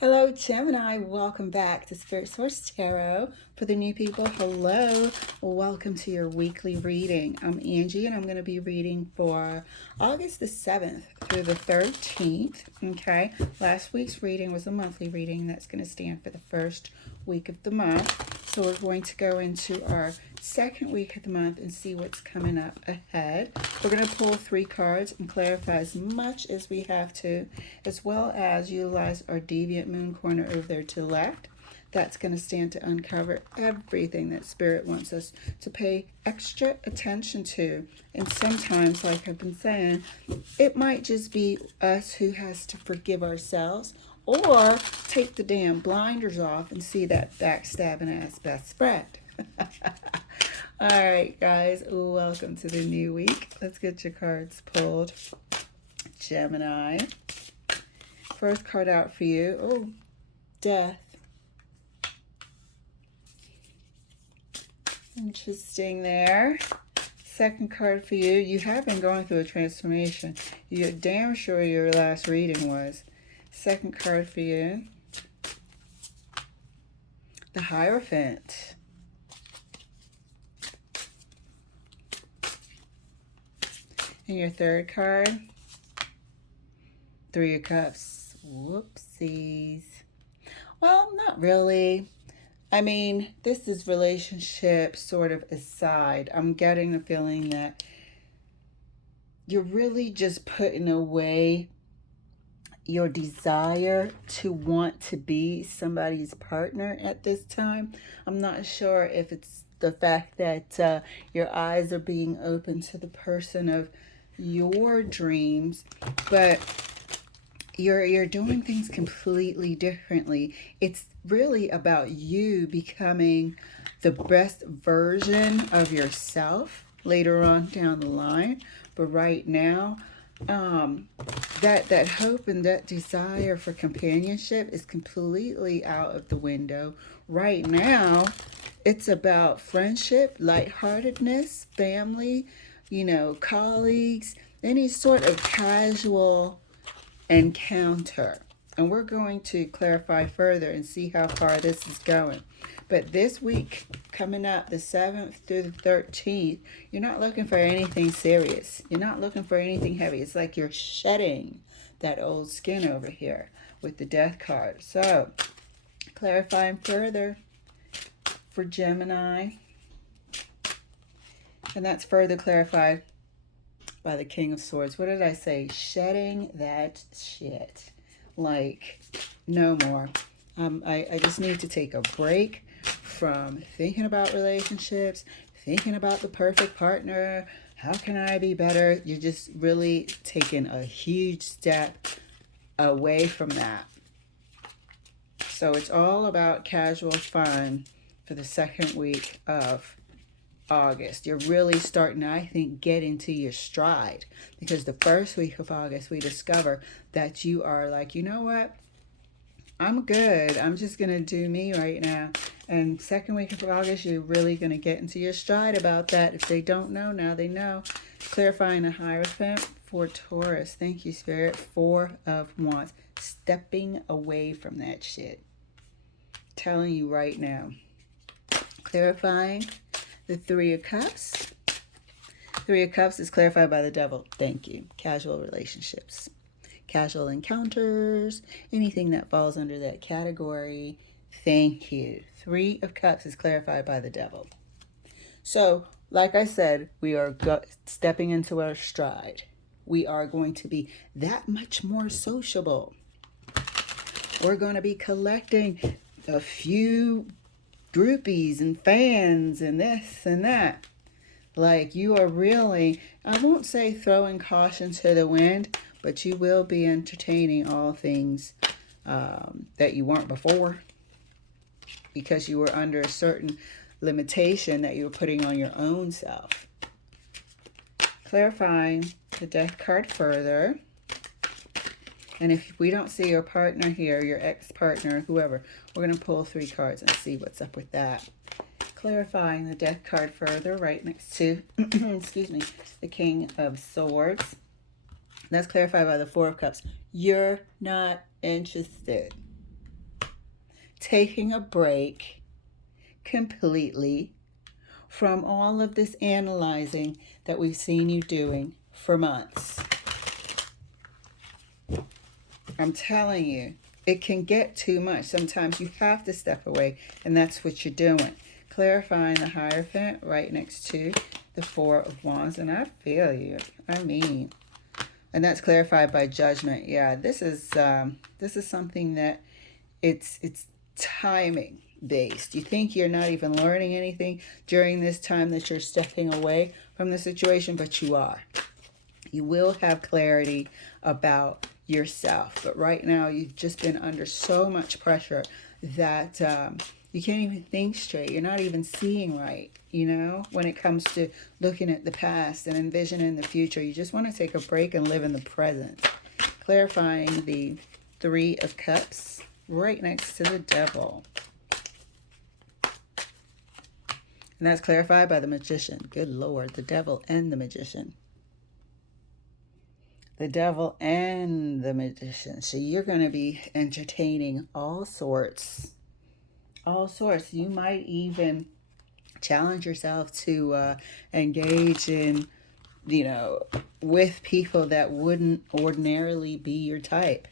Hello, Gemini. Welcome back to Spirit Source Tarot. For the new people, hello. Welcome to your weekly reading. I'm Angie, and I'm going to be reading for August the 7th through the 13th. Okay, last week's reading was a monthly reading. That's going to stand for the first week of the month. So we're going to go into our second week of the month and see what's coming up ahead. We're going to pull 3 cards and clarify as much as we have to, as well as utilize our deviant moon corner over there to the left. That's going to stand to uncover everything that Spirit wants us to pay extra attention to. And sometimes, like I've been saying, it might just be us who has to forgive ourselves or take the damn blinders off and see that backstabbing ass best friend. All right, guys, welcome to the new week. Let's get your cards pulled. Gemini. First card out for you. Oh, Death. Interesting there. Second card for you. You have been going through a transformation. You're damn sure your last reading was. Second card for you. The Hierophant. And your third card. 3 of Cups. Whoopsies. Well, not really. I mean, this is relationship sort of aside. I'm getting the feeling that you're really just putting away your desire to want to be somebody's partner at this time. I'm not sure if it's the fact that your eyes are being open to the person of your dreams, but you're doing things completely differently. It's really about you becoming the best version of yourself later on down the line. But right now, that hope and that desire for companionship is completely out of the window. Right now, it's about friendship, lightheartedness, family, colleagues, any sort of casual encounter. And we're going to clarify further and see how far this is going. But this week, coming up the 7th through the 13th, you're not looking for anything serious. You're not looking for anything heavy. It's like you're shedding that old skin over here with the Death card. So, clarifying further for Gemini. And that's further clarified by the King of Swords. What did I say? Shedding that shit. Like, no more. I just need to take a break from thinking about relationships, thinking about the perfect partner. How can I be better? You're just really taking a huge step away from that. So it's all about casual fun for the second week of August. You're really starting to, I think, get into your stride, because the first week of August we discover that you are like, you know what, I'm good, I'm just gonna do me right now. And second week of August you're really gonna get into your stride about that. If they don't know, now they know. Clarifying the Hierophant for Taurus. Thank you, Spirit. 4 of Wands. Stepping away from that shit. Telling you right now. Clarifying the 3 of Cups. 3 of Cups is clarified by the Devil. Thank you. Casual relationships. Casual encounters. Anything that falls under that category. Thank you. 3 of Cups is clarified by the Devil. So, like I said, we are stepping into our stride. We are going to be that much more sociable. We're going to be collecting a few groupies and fans and this and that. Like, you are really, I won't say throwing caution to the wind, but you will be entertaining all things that you weren't before, because you were under a certain limitation that you were putting on your own self. Clarifying the Death card further. And if we don't see your partner here, your ex-partner, whoever, we're going to pull 3 cards and see what's up with that. Clarifying the Death card further right next to, excuse me, the King of Swords. That's clarified by the 4 of Cups. You're not interested. taking a break completely from all of this analyzing that we've seen you doing for months. I'm telling you, it can get too much. Sometimes you have to step away, and that's what you're doing. Clarifying the Hierophant right next to the Four of Wands, and I feel you. I mean, and that's clarified by Judgment. Yeah, this is something that it's timing based. You think you're not even learning anything during this time that you're stepping away from the situation, but you are. You will have clarity about yourself, but right now you've just been under so much pressure that you can't even think straight. You're not even seeing right, you know, when it comes to looking at the past and envisioning the future. You just want to take a break and live in the present. Clarifying the Three of Cups right next to the Devil. And that's clarified by the Magician. Good Lord, the Devil and the Magician. The Devil and the Magician. So you're going to be entertaining all sorts. All sorts. You might even challenge yourself to engage in, you know, with people that wouldn't ordinarily be your type.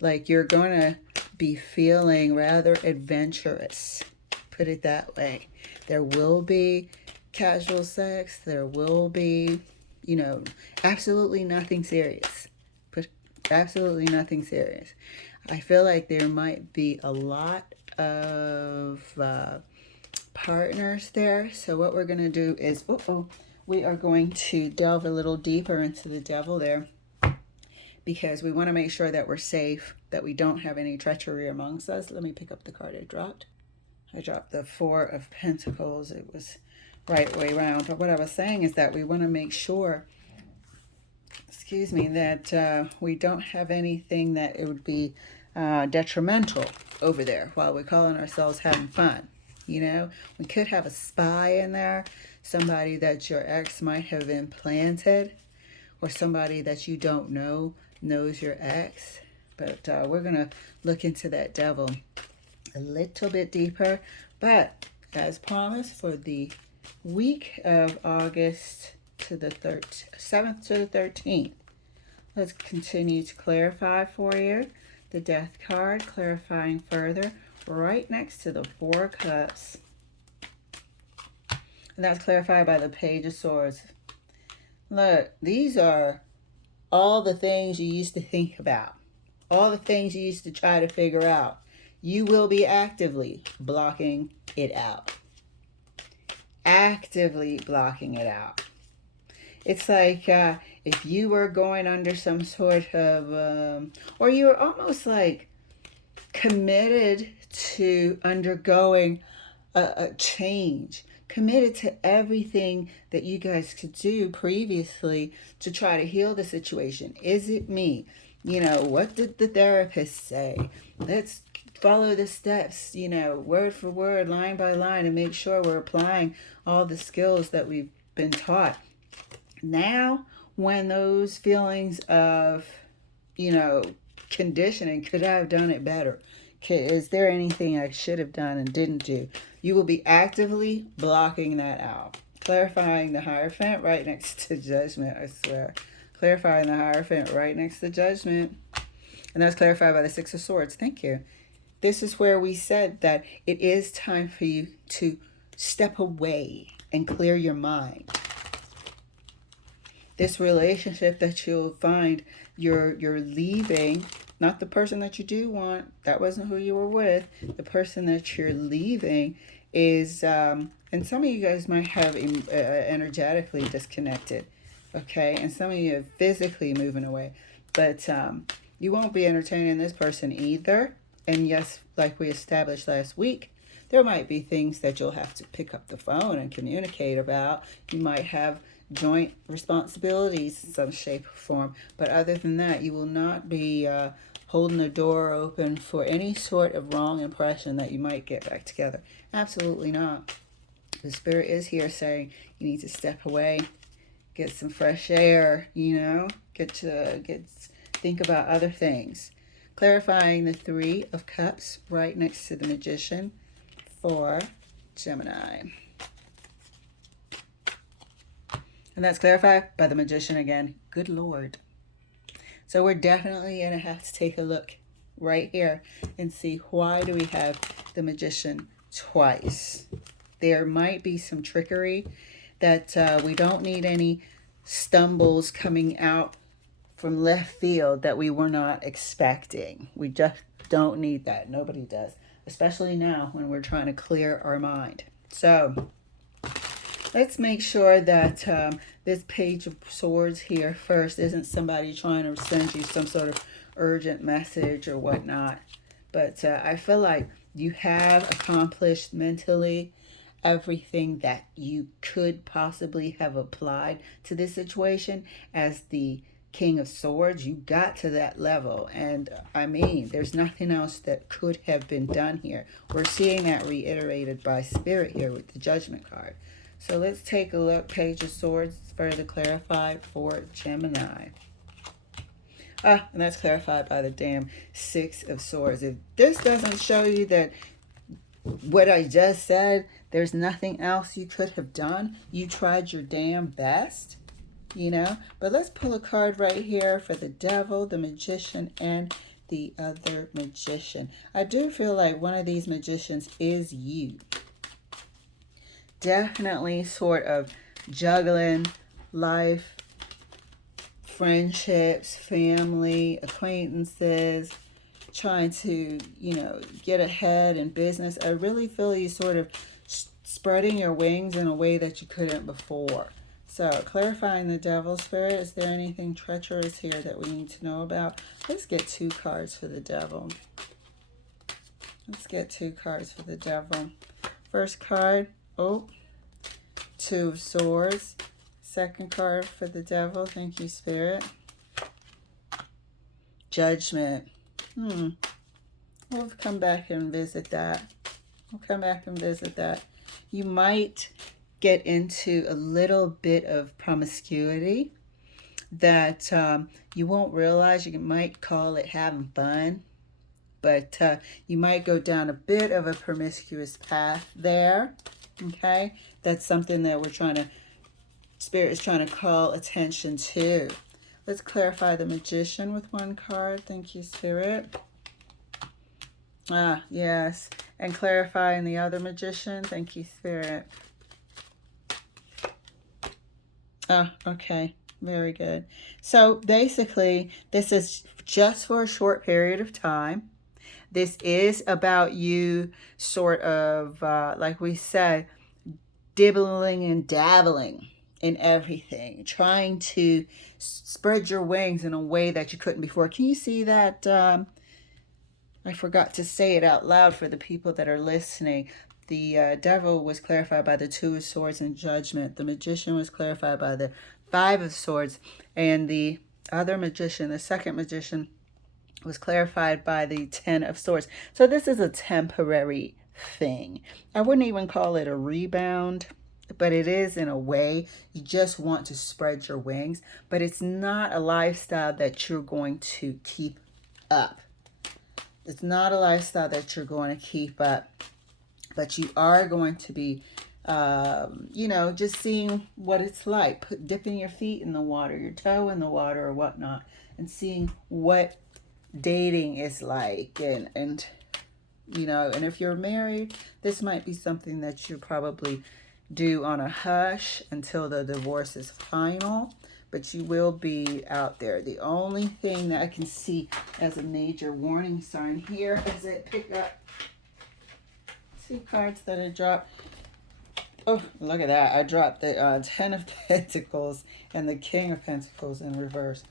Like you're going to be feeling rather adventurous. Put it that way. There will be casual sex. There will be, you know, absolutely nothing serious. But absolutely nothing serious. I feel like there might be a lot of partners there. So what we're going to do is, we are going to delve a little deeper into the Devil there, because we want to make sure that we're safe, that we don't have any treachery amongst us. Let me pick up the card I dropped. I dropped the Four of Pentacles. It was right way around. But what I was saying is that we want to make sure, that we don't have anything that it would be detrimental over there while we're calling ourselves having fun. You know, we could have a spy in there, somebody that your ex might have implanted, or somebody that you don't know knows your ex. But we're going to look into that Devil a little bit deeper. But as promised, for the week of August to the 7th to the 13th, let's continue to clarify for you the Death card, clarifying further right next to the Four of Cups. And that's clarified by the Page of Swords. Look, these are all the things you used to think about, all the things you used to try to figure out. You will be actively blocking it out. Actively blocking it out. It's like if you were going under some sort of, or you were almost like committed to undergoing a change, committed to everything that you guys could do previously to try to heal the situation. Is it me? You know, what did the therapist say? Let's follow the steps, you know, word for word, line by line, and make sure we're applying all the skills that we've been taught. Now, when those feelings of, you know, conditioning, could I have done it better? Is there anything I should have done and didn't do? You will be actively blocking that out. Clarifying the Hierophant right next to Judgment, I swear. Clarifying the Hierophant right next to Judgment. And that's clarified by the Six of Swords. Thank you. This is where we said that it is time for you to step away and clear your mind. This relationship that you'll find you're leaving, not the person that you do want, that wasn't who you were with. The person that you're leaving is, and some of you guys might have energetically disconnected, okay? And some of you are physically moving away. But you won't be entertaining this person either. And yes, like we established last week, there might be things that you'll have to pick up the phone and communicate about. You might have joint responsibilities in some shape or form. But other than that, you will not be holding the door open for any sort of wrong impression that you might get back together. Absolutely not. The Spirit is here saying you need to step away, get some fresh air, you know, think about other things. clarifying the Three of Cups right next to the Magician for Gemini. And that's clarified by the Magician again. Good Lord. So we're definitely going to have to take a look right here and see, why do we have the Magician twice? There might be some trickery that we don't need any stumbles coming out from left field that we were not expecting. We just don't need that. Nobody does, especially now when we're trying to clear our mind. So let's make sure that this Page of Swords here first isn't somebody trying to send you some sort of urgent message or whatnot. But I feel like you have accomplished mentally everything that you could possibly have applied to this situation. As the King of Swords, you got to that level. And I mean, there's nothing else that could have been done here. We're seeing that reiterated by Spirit here with the Judgment card. So let's take a look. Page of Swords further clarified for Gemini. And that's clarified by the damn Six of Swords. If this doesn't show you that what I just said, there's nothing else you could have done, you tried your damn best, you know. But let's pull a card right here for the Devil, the Magician, and the other Magician. I do feel like one of these magicians is you. Definitely sort of juggling life, friendships, family, acquaintances, trying to, you know, get ahead in business. I really feel you sort of spreading your wings in a way that you couldn't before. So clarifying the Devil Spirit, is there anything treacherous here that we need to know about? Let's get 2 cards for the Devil. Let's get 2 cards for the Devil. First card, oh, 2 of Swords. Second card for the Devil. Thank you, Spirit. Judgment. We'll come back and visit that. We'll come back and visit that. You might get into a little bit of promiscuity that you won't realize. You might call it having fun, but you might go down a bit of a promiscuous path there. Okay, that's something that we're trying to, Spirit is trying to call attention to. Let's clarify the Magician with 1 card. Thank you, Spirit. Yes. And clarifying the other Magician. Thank you, Spirit. Okay. Very good. So basically, this is just for a short period of time. This is about you sort of, like we said, dibbling and dabbling in everything, trying to spread your wings in a way that you couldn't before. Can you see that? I forgot to say it out loud for the people that are listening. The Devil was clarified by the 2 of Swords and Judgment. The Magician was clarified by the 5 of Swords. And the other Magician, the second Magician, was clarified by the 10 of Swords. So this is a temporary thing. I wouldn't even call it a rebound, but it is in a way. You just want to spread your wings, but it's not a lifestyle that you're going to keep up. It's not a lifestyle that you're going to keep up, but you are going to be, you know, just seeing what it's like, dipping your feet in the water, your toe in the water or whatnot, and seeing what dating is like. And you know, and if you're married, this might be something that you probably do on a hush until the divorce is final, but you will be out there. The only thing that I can see as a major warning sign here is it pick up 2 cards that I dropped. Oh, look at that. I dropped the 10 of Pentacles and the King of Pentacles in reverse.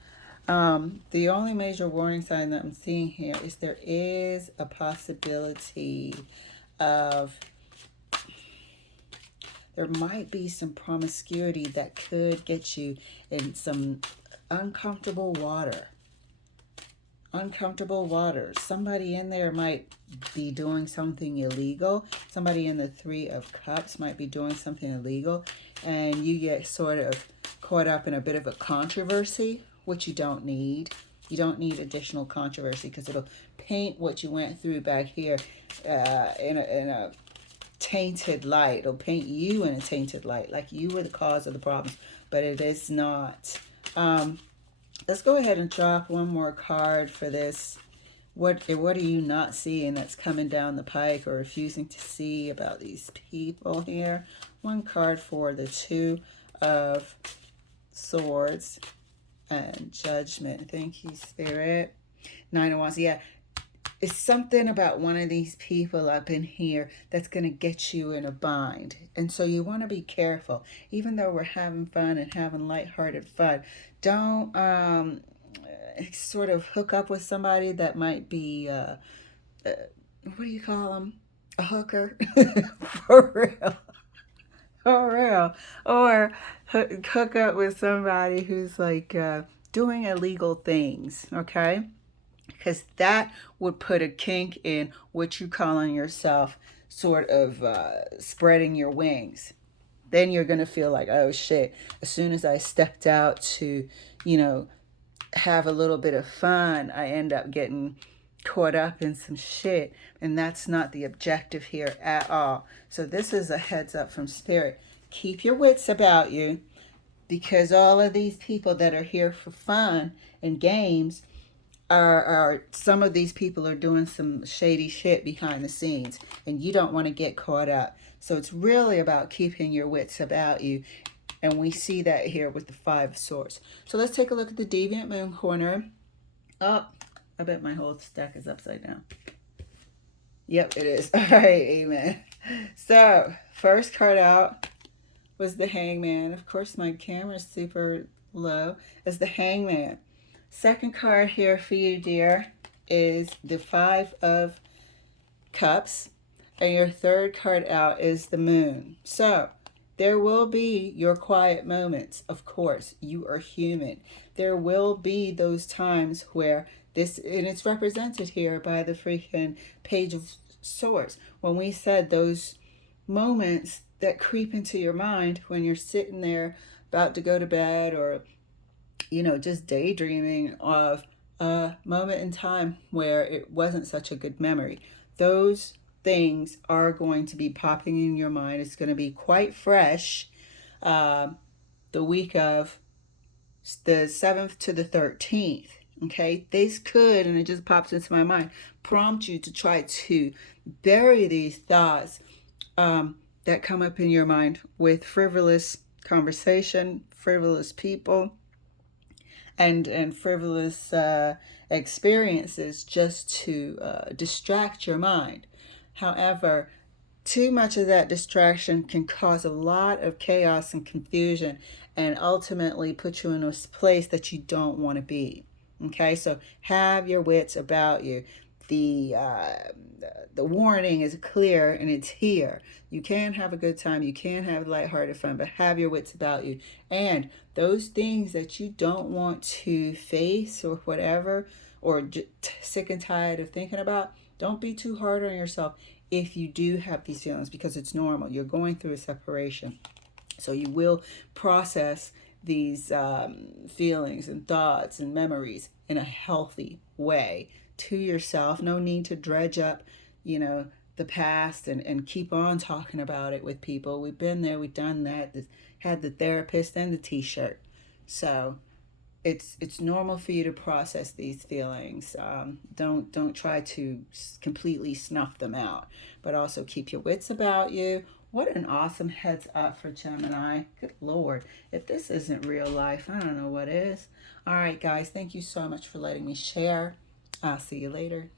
The only major warning sign that I'm seeing here is there is a possibility of, there might be some promiscuity that could get you in some uncomfortable water. Uncomfortable water. Somebody in there might be doing something illegal. Somebody in the 3 of Cups might be doing something illegal. And you get sort of caught up in a bit of a controversy, which you don't need. You don't need additional controversy because it'll paint what you went through back here in a tainted light. It'll paint you in a tainted light, like you were the cause of the problems, but it is not. Let's go ahead and drop one more card for this. What are you not seeing that's coming down the pike or refusing to see about these people here? One card for the Two of Swords and Judgment. Thank you, Spirit. Nine of Wands. Yeah, it's something about one of these people up in here that's going to get you in a bind. And so you want to be careful. Even though we're having fun and having lighthearted fun, don't sort of hook up with somebody that might be, what do you call them? A hooker? For real. For real. Or hook up with somebody who's like doing illegal things, okay? Because that would put a kink in what you call on yourself, sort of spreading your wings. Then you're going to feel like, oh shit, as soon as I stepped out to, you know, have a little bit of fun, I end up getting caught up in some shit. And that's not the objective here at all. So this is a heads up from Spirit. Keep your wits about you, because all of these people that are here for fun and games are some of these people are doing some shady shit behind the scenes, and you don't want to get caught up. So it's really about keeping your wits about you. And we see that here with the Five of Swords. So let's take a look at the Deviant Moon corner. Oh, I bet my whole stack is upside down. Yep, it is. All right, amen. So first card out was the Hangman. Of course, my camera's super low. Is the Hangman. Second card here for you, dear, is the Five of Cups. And your third card out is the Moon. So there will be your quiet moments, of course. You are human. There will be those times where this, and it's represented here by the freaking Page of Swords. When we said those moments that creep into your mind when you're sitting there about to go to bed, or, you know, just daydreaming of a moment in time where it wasn't such a good memory. Those things are going to be popping in your mind. It's going to be quite fresh the week of the 7th to the 13th. Okay, this could, and it just pops into my mind, prompt you to try to bury these thoughts that come up in your mind with frivolous conversation, frivolous people, and frivolous experiences, just to distract your mind. However, too much of that distraction can cause a lot of chaos and confusion, and ultimately put you in a place that you don't want to be. Okay, so have your wits about you. The warning is clear, and it's here. You can have a good time, you can have lighthearted fun, but have your wits about you. And those things that you don't want to face or whatever, or sick and tired of thinking about, don't be too hard on yourself if you do have these feelings, because it's normal. You're going through a separation. So you will process these feelings and thoughts and memories in a healthy way to yourself. No need to dredge up, you know, the past and keep on talking about it with people. We've been there, we've done that, had the therapist and the t-shirt. So it's normal for you to process these feelings. Don't try to completely snuff them out, but also keep your wits about you. What an awesome heads up for Gemini. Good Lord. If this isn't real life, I don't know what is. All right, guys, thank you so much for letting me share. I'll see you later.